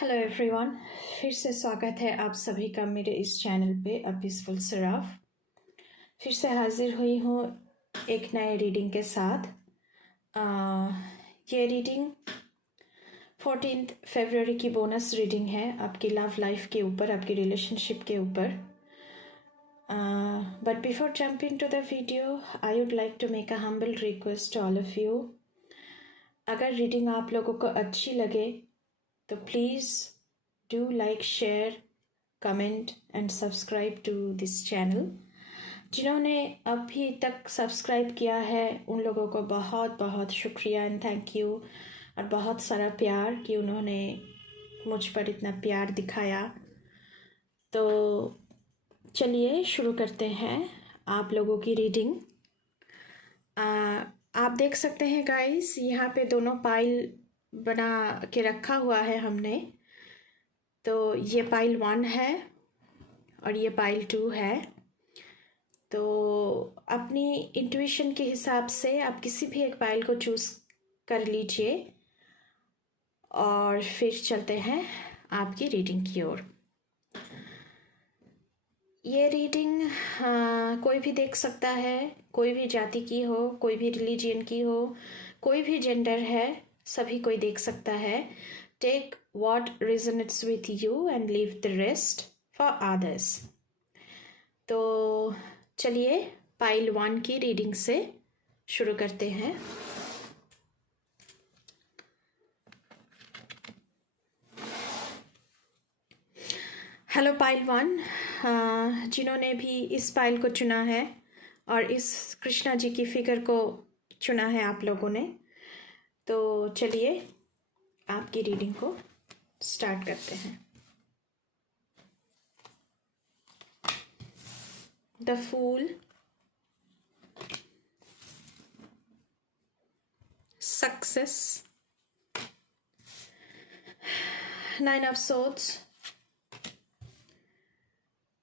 Hello everyone, फिर से स्वागत है आप सभी का मेरे इस चैनल पे अ पीसफुल सराफ। फिर से हाजिर हुई हूँ एक नए रीडिंग के साथ। ये रीडिंग 14 फरवरी की बोनस रीडिंग है आपकी लव लाइफ के ऊपर, आपकी रिलेशनशिप के ऊपर। But before jumping to the video I would like to make a humble request to all of you. अगर रीडिंग आप लोगों को अच्छी लगे तो please do like, share, comment and subscribe to this channel। जिन्होंने अभी तक सब्सक्राइब किया है उन लोगों को बहुत बहुत शुक्रिया एंड थैंक यू, और बहुत सारा प्यार कि उन्होंने मुझ पर इतना प्यार दिखाया। तो चलिए शुरू करते हैं आप लोगों की रीडिंग। आप देख सकते हैं गाइस, यहाँ पे दोनों पाइल बना के रखा हुआ है हमने। तो ये पाइल 1 है और ये पाइल 2 है। तो अपनी इंट्यूशन के हिसाब से आप किसी भी एक पाइल को चूज़ कर लीजिए और फिर चलते हैं आपकी रीडिंग की ओर। ये रीडिंग कोई भी देख सकता है, कोई भी जाति की हो, कोई भी रिलीजन की हो, कोई भी जेंडर है, सभी कोई देख सकता है। Take what resonates with you and leave the rest for others। तो चलिए पाइल 1 की रीडिंग से शुरू करते हैं। हेलो पाइल 1, जिन्होंने भी इस पाइल को चुना है और इस कृष्णा जी की फिगर को चुना है आप लोगों ने, तो चलिए आपकी रीडिंग को स्टार्ट करते हैं। The fool, success, 9 of swords,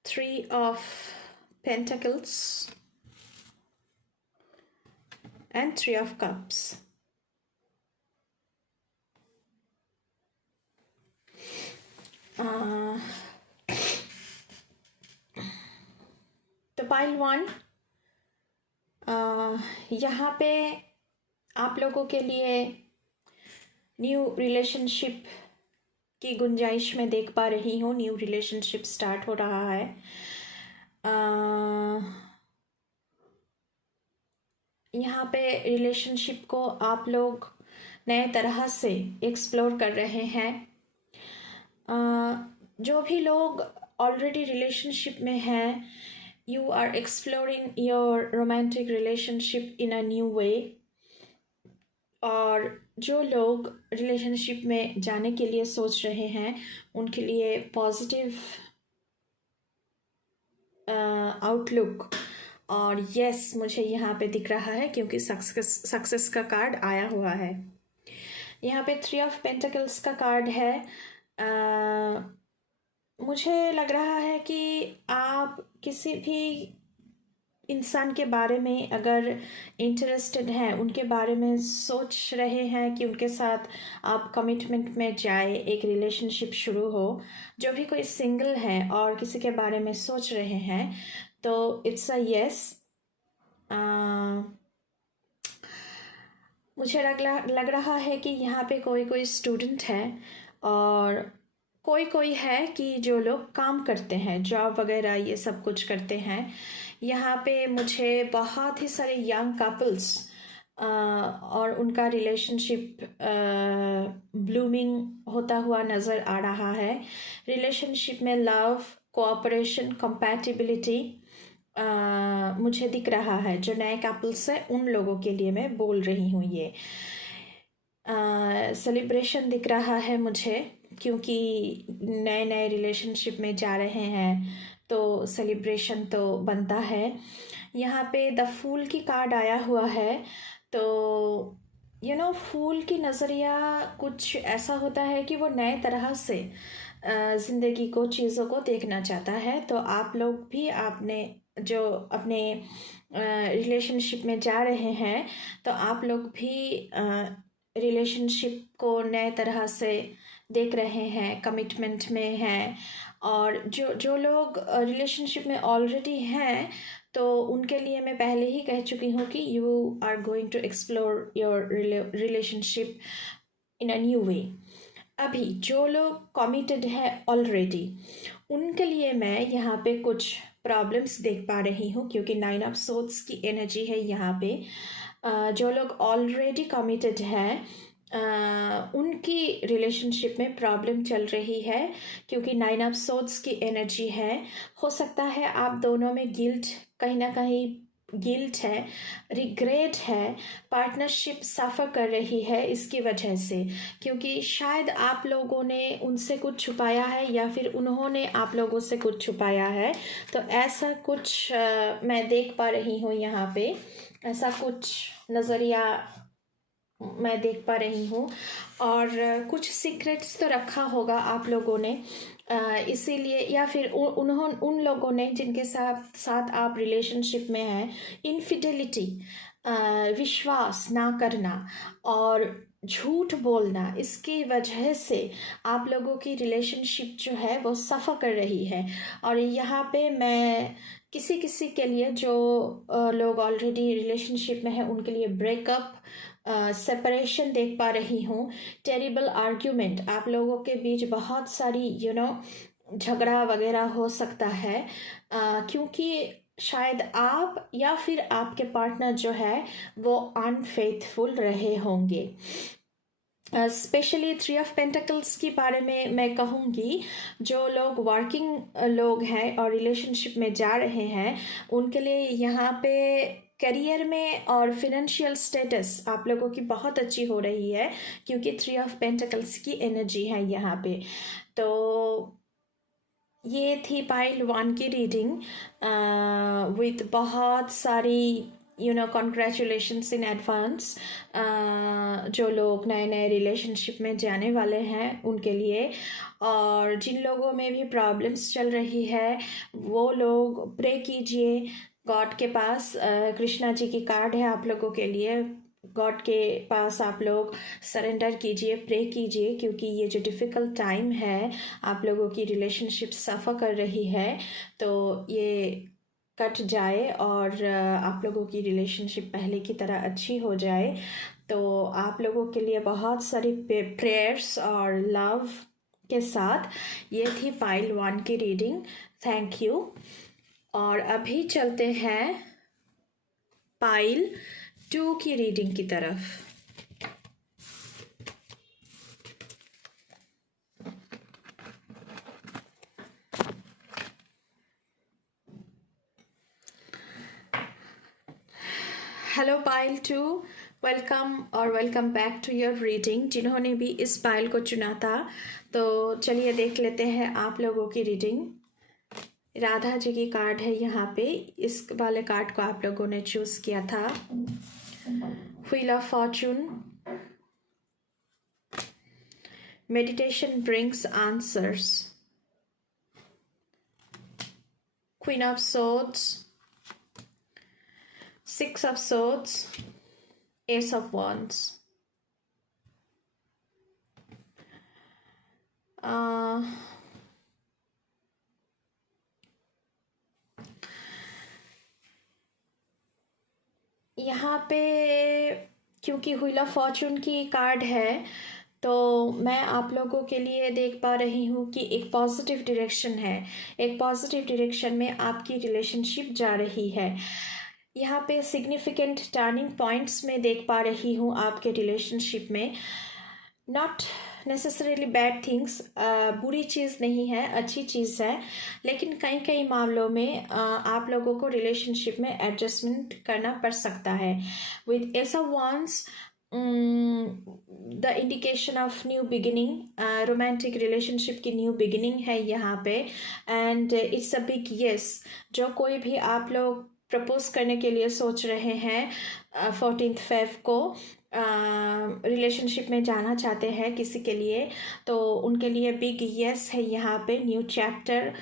3 of pentacles and 3 of cups। तो पाइल 1, यहाँ पे आप लोगों के लिए न्यू रिलेशनशिप की गुंजाइश में देख पा रही हूँ। न्यू रिलेशनशिप स्टार्ट हो रहा है। यहाँ पे रिलेशनशिप को आप लोग नए तरह से एक्सप्लोर कर रहे हैं। जो भी लोग ऑलरेडी रिलेशनशिप में हैं, you are exploring your romantic relationship in a new way. और जो लोग रिलेशनशिप में जाने के लिए सोच रहे हैं उनके लिए पॉजिटिव आउटलुक और यस मुझे यहाँ पे दिख रहा है, क्योंकि सक्सेस का कार्ड आया हुआ है। यहाँ पे 3 of Pentacles का कार्ड है। मुझे लग रहा है कि आप किसी भी इंसान के बारे में अगर इंटरेस्टेड हैं, उनके बारे में सोच रहे हैं कि उनके साथ आप कमिटमेंट में जाए, एक रिलेशनशिप शुरू हो। जो भी कोई सिंगल है और किसी के बारे में सोच रहे हैं तो इट्स अ यस। मुझे लग रहा है कि यहाँ पे कोई स्टूडेंट है और कोई है कि जो लोग काम करते हैं, जॉब वगैरह ये सब कुछ करते हैं। यहाँ पे मुझे बहुत ही सारे यंग कपल्स और उनका रिलेशनशिप ब्लूमिंग होता हुआ नज़र आ रहा है। रिलेशनशिप में लव, कोऑपरेशन, कंपैटिबिलिटी मुझे दिख रहा है। जो नए कपल्स हैं उन लोगों के लिए मैं बोल रही हूँ। ये सेलिब्रेशन दिख रहा है मुझे, क्योंकि नए रिलेशनशिप में जा रहे हैं तो सेलिब्रेशन तो बनता है। यहाँ पे द फूल की कार्ड आया हुआ है। तो फूल की नज़रिया कुछ ऐसा होता है कि वो नए तरह से ज़िंदगी को, चीज़ों को देखना चाहता है। तो आप लोग भी आपने जो अपने रिलेशनशिप में जा रहे हैं तो आप लोग भी रिलेशनशिप को नए तरह से देख रहे हैं, कमिटमेंट में हैं, और जो लोग रिलेशनशिप में ऑलरेडी हैं तो उनके लिए मैं पहले ही कह चुकी हूँ कि you are going to explore your relationship in a new way. अभी जो लोग कमिटेड है ऑलरेडी, उनके लिए मैं यहाँ पे कुछ प्रॉब्लम्स देख पा रही हूँ, क्योंकि 9 ऑफ सोर्ड्स की एनर्जी है यहाँ पे। जो लोग ऑलरेडी कमिटेड हैं उनकी रिलेशनशिप में प्रॉब्लम चल रही है, क्योंकि 9 ऑफ सोर्ड्स की एनर्जी है। हो सकता है आप दोनों में गिल्ट, कहीं ना कहीं गिल्ट है, रिग्रेट है, पार्टनरशिप सफ़र कर रही है इसकी वजह से, क्योंकि शायद आप लोगों ने उनसे कुछ छुपाया है या फिर उन्होंने आप लोगों से कुछ छुपाया है। तो ऐसा कुछ मैं देख पा रही हूँ यहाँ पे, ऐसा कुछ नज़रिया मैं देख पा रही हूँ, और कुछ सीक्रेट्स तो रखा होगा आप लोगों ने, इसीलिए, या फिर उन लोगों ने जिनके साथ आप रिलेशनशिप में हैं, इनफिडेलिटी, विश्वास ना करना और झूठ बोलना, इसकी वजह से आप लोगों की रिलेशनशिप जो है वो सफ़र कर रही है। और यहाँ पे मैं किसी किसी के लिए, जो लोग ऑलरेडी रिलेशनशिप में हैं, उनके लिए ब्रेकअप, सेपरेशन देख पा रही हूँ। टेरिबल आर्ग्यूमेंट, आप लोगों के बीच बहुत सारी झगड़ा वगैरह हो सकता है, क्योंकि शायद आप या फिर आपके पार्टनर जो है वो अनफेथफुल रहे होंगे। स्पेशली 3 ऑफ पेंटिकल्स के बारे में मैं कहूँगी, जो लोग वर्किंग लोग हैं और रिलेशनशिप में जा रहे हैं, उनके लिए यहाँ पे करियर में और फिनेंशियल स्टेटस आप लोगों की बहुत अच्छी हो रही है, क्योंकि 3 ऑफ पेंटिकल्स की एनर्जी है यहाँ पे। तो ये थी पाइल 1 की रीडिंग विथ बहुत सारी कॉन्ग्रेचुलेशंस इन एडवांस। जो लोग नए नए रिलेशनशिप में जाने वाले हैं उनके लिए, और जिन लोगों में भी प्रॉब्लम्स चल रही है वो लोग प्रे कीजिए गॉड के पास। कृष्णा जी की कार्ड है आप लोगों के लिए, गॉड के पास आप लोग सरेंडर कीजिए, प्रे कीजिए, क्योंकि ये जो डिफ़िकल्ट टाइम है, आप लोगों की रिलेशनशिप सफ़र कर रही है, तो ये कट जाए और आप लोगों की रिलेशनशिप पहले की तरह अच्छी हो जाए। तो आप लोगों के लिए बहुत सारी प्रेयर्स और लव के साथ ये थी पाइल 1 की रीडिंग। Thank you. और अभी चलते हैं पाइल 2 की रीडिंग की तरफ। हेलो पाइल 2, वेलकम और welcome back to your reading. जिन्होंने भी इस पाइल को चुना था, तो चलिए देख लेते हैं आप लोगों की रीडिंग। राधा जी की कार्ड है यहाँ पे, इस वाले कार्ड को आप लोगों ने चूज किया था। Wheel of Fortune, meditation brings answers, queen of swords, 6 of swords, ace of wands। यहाँ पे क्योंकि व्हील ऑफ फॉर्चून की कार्ड है, तो मैं आप लोगों के लिए देख पा रही हूँ कि एक पॉजिटिव डायरेक्शन है, एक पॉजिटिव डायरेक्शन में आपकी रिलेशनशिप जा रही है। यहाँ पे सिग्निफिकेंट टर्निंग पॉइंट्स में देख पा रही हूँ आपके रिलेशनशिप में। नॉट नेसेसरीली बैड थिंग्स, बुरी चीज़ नहीं है, अच्छी चीज़ है, लेकिन कई कई मामलों में आप लोगों को रिलेशनशिप में एडजस्टमेंट करना पड़ सकता है। With S of wands, the indication of new beginning, romantic relationship की न्यू बिगिनिंग है यहाँ पे, and it's a big yes. जो कोई भी आप लोग प्रपोज करने के लिए सोच रहे हैं 14 फेब को, रिलेशनशिप में जाना चाहते हैं किसी के लिए, तो उनके लिए बिग यस है। यहाँ पे न्यू चैप्टर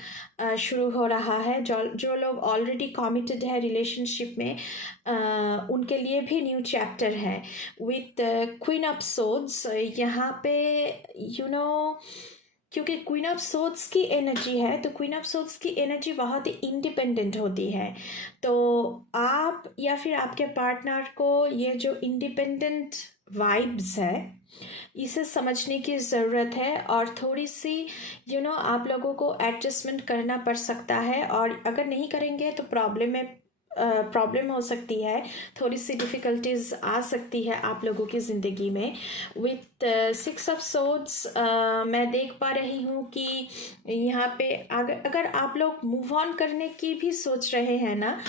शुरू हो रहा है। जो जो लोग ऑलरेडी कमिटेड है रिलेशनशिप में, उनके लिए भी न्यू चैप्टर है विथ क्वीन ऑफ सोर्ड्स। यहाँ पे क्योंकि क्वीन ऑफ सोर्ड्स की एनर्जी है, तो क्वीन ऑफ सोर्ड्स की एनर्जी बहुत ही इंडिपेंडेंट होती है। तो आप या फिर आपके पार्टनर को ये जो इंडिपेंडेंट वाइब्स है, इसे समझने की ज़रूरत है। और थोड़ी सी आप लोगों को एडजस्टमेंट करना पड़ सकता है, और अगर नहीं करेंगे तो प्रॉब्लम हो सकती है, थोड़ी सी डिफ़िकल्टीज आ सकती है आप लोगों की ज़िंदगी में। विथ 6 ऑफ सोर्ड्स मैं देख पा रही हूँ कि यहाँ पे अगर आप लोग मूव ऑन करने की भी सोच रहे हैं ना,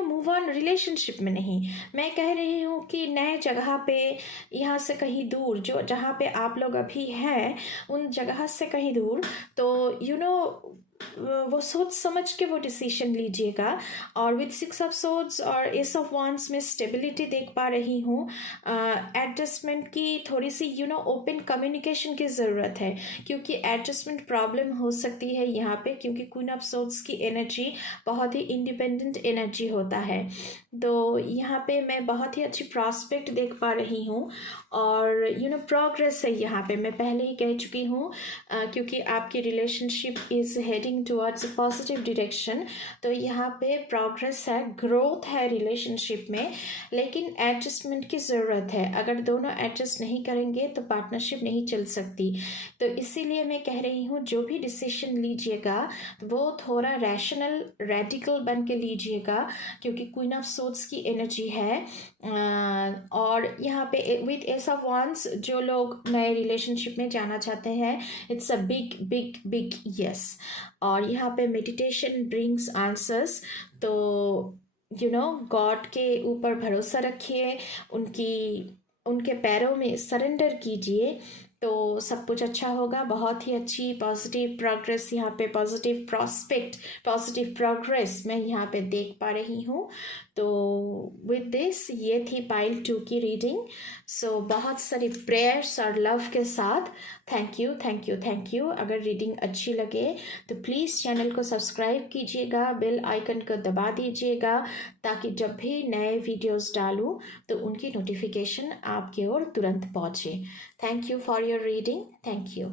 मूव ऑन रिलेशनशिप में नहीं, मैं कह रही हूँ कि नए जगह पे, यहाँ से कहीं दूर, जो जहाँ पे आप लोग अभी हैं उन जगह से कहीं दूर, तो वो सोच समझ के वो डिसीजन लीजिएगा। और विद 6 ऑफ सोर्ड्स और एस ऑफ वांड्स में स्टेबिलिटी देख पा रही हूँ। एडजस्टमेंट की थोड़ी सी ओपन कम्युनिकेशन की ज़रूरत है, क्योंकि एडजस्टमेंट प्रॉब्लम हो सकती है यहाँ पे, क्योंकि क्वीन ऑफ सोर्ड्स की एनर्जी बहुत ही इंडिपेंडेंट एनर्जी होता है। तो यहाँ पे मैं बहुत ही अच्छी प्रॉस्पेक्ट देख पा रही हूँ, और प्रोग्रेस है यहाँ पे, मैं पहले ही कह चुकी हूँ, क्योंकि आपकी relationship is heading towards a positive direction. तो यहाँ पे प्रोग्रेस है, ग्रोथ है रिलेशनशिप में, लेकिन एडजस्टमेंट की ज़रूरत है। अगर दोनों एडजस्ट नहीं करेंगे तो पार्टनरशिप नहीं चल सकती। तो इसीलिए मैं कह रही हूँ, जो भी डिसीजन लीजिएगा वो थोड़ा रैशनल, रेडिकल बन के लीजिएगा, क्योंकि क्वीन ऑफ सोर्ड्स की एनर्जी है। और यहाँ पे विद एस ऑफ वांड्स, जो लोग नए रिलेशनशिप में जाना चाहते हैं, it's a big big big yes. और यहाँ पे मेडिटेशन ब्रिंग्स आंसर्स। तो गॉड के ऊपर भरोसा रखिए, उनके पैरों में सरेंडर कीजिए, तो सब कुछ अच्छा होगा। बहुत ही अच्छी पॉजिटिव प्रोग्रेस यहाँ पे, पॉजिटिव प्रॉस्पेक्ट, पॉजिटिव प्रोग्रेस मैं यहाँ पे देख पा रही हूँ। तो विद दिस, ये थी पाइल 2 की रीडिंग। सो बहुत सारी प्रेयर्स और लव के साथ thank you thank you thank you. अगर रीडिंग अच्छी लगे तो प्लीज़ चैनल को सब्सक्राइब कीजिएगा, बेल आइकन को दबा दीजिएगा, ताकि जब भी नए वीडियोस डालूं तो उनकी नोटिफिकेशन आपके ओर तुरंत पहुँचे। Thank you for your reading. Thank you.